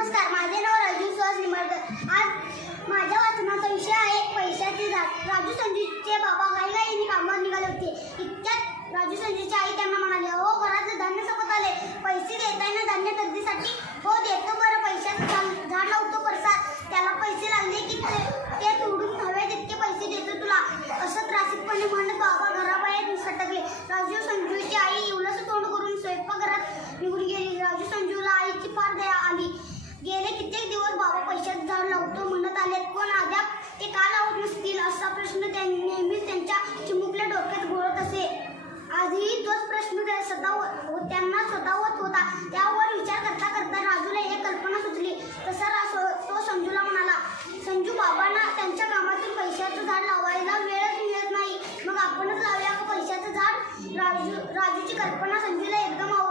नमस्कार, माझे नाव राजू सुहास निंबाळकर। आज माझ्या वाचनाचा विषय आहे पैशाची जात। राजू संजूचे बाबा घाईघाईने कामावर निघाले होते। इतक्यात राजू संजूची आई त्यांना म्हणाली, "हो, घरातले धान्य संपत आले, पैसे देताय ना धान्य खरेदीसाठी?" "हो, देतो बरं, पैशाचं झाड लावतो परसात, त्याला पैसे लागले की ते तोडून हवे तितके पैसे देतो तुला," असं त्रासिकपणे म्हणत बाबा घराबाहेर सटकले। राजू संजूची आई इवलंसं तोंड करून स्वयंपाकघरात निघून गेली। राजू संजूला आईची फार दया आली। गेले कित्येक दिवस बाबा पैशाचं झाड लावतो म्हणत आलेत, पण अद्याप ते का लावत नसतील असा प्रश्न नेहमीच त्यांच्या चिमुकल्या डोक्यात घोळत असे। आजही तोच प्रश्न त्यांना स्वतःवत होता। त्यावर विचार करता करता राजूला एक कल्पना सुचली। तसा तो संजूला म्हणाला, "संजू, बाबांना त्यांच्या कामातून पैशाचं झाड लावायला वेळच मिळत नाही, मग आपणच लावूया का पैशाचं झाड?" राजूची कल्पना संजूला एकदम आवडली।